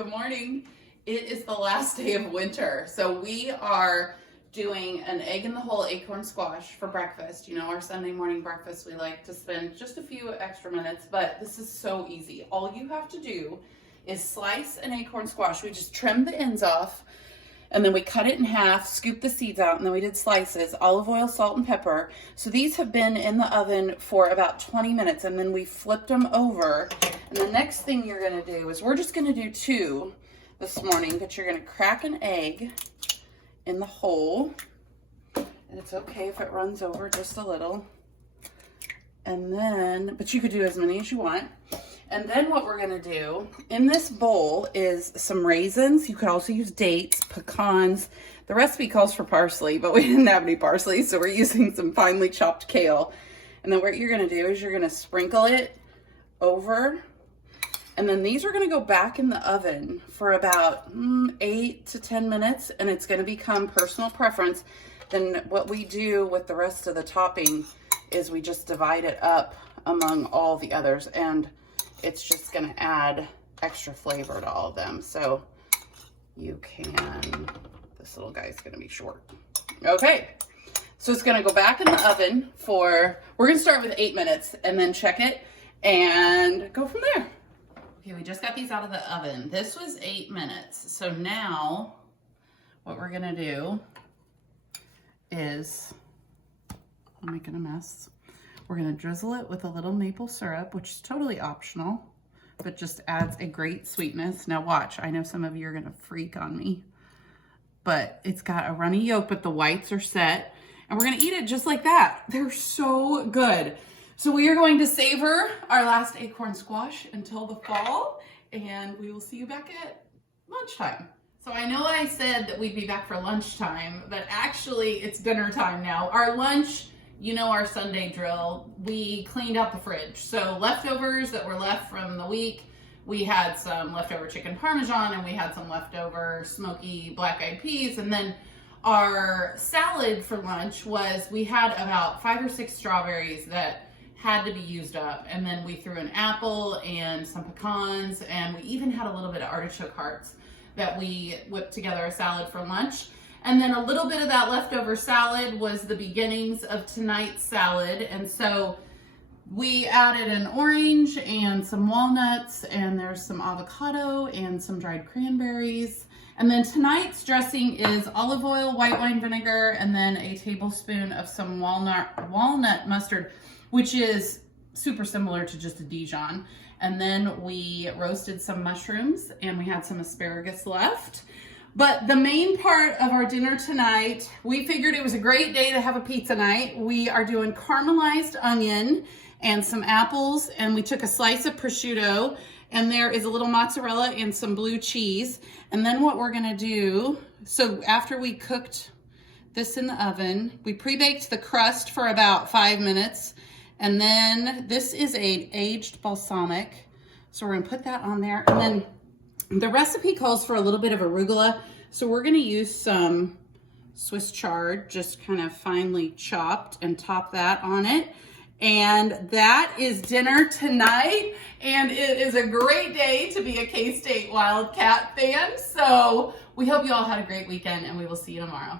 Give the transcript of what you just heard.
Good morning. It is the last day of winter, so we are doing an egg in the Hole Acorn Squash for breakfast. You know, our Sunday morning breakfast, we like to spend just a few extra minutes, but this is so easy. All you have to do is slice an acorn squash. We just trim the ends off, and then we cut it in half, scoop the seeds out, and then we did slices, olive oil, salt, and pepper. So these have been in the oven for about 20 minutes, and then we flipped them over. And the next thing you're gonna do is, we're just gonna do two this morning, but you're gonna crack an egg in the hole, and it's okay if it runs over just a little. And then, but you could do as many as you want. And then what we're gonna do, in this bowl is some raisins. You could also use dates, pecans. The recipe calls for parsley, but we didn't have any parsley, so we're using some finely chopped kale. And then what you're gonna do is you're gonna sprinkle it over, and then these are gonna go back in the oven for about 8 to 10 minutes, and it's gonna become personal preference. Then what we do with the rest of the topping is we just divide it up among all the others, and it's just gonna add extra flavor to all of them. So you can, this little guy's gonna be short. Okay, so it's gonna go back in the oven for, we're gonna start with 8 minutes and then check it and go from there. Okay, we just got these out of the oven. This was 8 minutes. So now what we're gonna do is, I'm making a mess. We're gonna drizzle it with a little maple syrup, which is totally optional, but just adds a great sweetness. Now watch, I know some of you are gonna freak on me, but it's got a runny yolk, but the whites are set, and we're gonna eat it just like that. They're so good. So we are going to savor our last acorn squash until the fall, and we will see you back at lunchtime. So I know I said that we'd be back for lunchtime, but actually it's dinner time now. Our lunch, you know our Sunday drill, we cleaned out the fridge. So leftovers that were left from the week, we had some leftover chicken parmesan, and we had some leftover smoky black-eyed peas. And then our salad for lunch was, we had about 5 or 6 strawberries that had to be used up. And then we threw an apple and some pecans, and we even had a little bit of artichoke hearts that we whipped together a salad for lunch. And then a little bit of that leftover salad was the beginnings of tonight's salad. And so we added an orange and some walnuts, and there's some avocado and some dried cranberries. And then tonight's dressing is olive oil, white wine vinegar, and then a tablespoon of some walnut mustard, which is super similar to just a Dijon. And then we roasted some mushrooms, and we had some asparagus left. But the main part of our dinner tonight, we figured it was a great day to have a pizza night. We are doing caramelized onion and some apples, and we took a slice of prosciutto, and there is a little mozzarella and some blue cheese. And then what we're gonna do, so after we cooked this in the oven, we pre-baked the crust for about 5 minutes. And then this is a aged balsamic. So we're gonna put that on there. And then the recipe calls for a little bit of arugula, so we're gonna use some Swiss chard, just kind of finely chopped, and top that on it. And that is dinner tonight, and it is a great day to be a K-State Wildcat fan. So we hope you all had a great weekend, and we will see you tomorrow.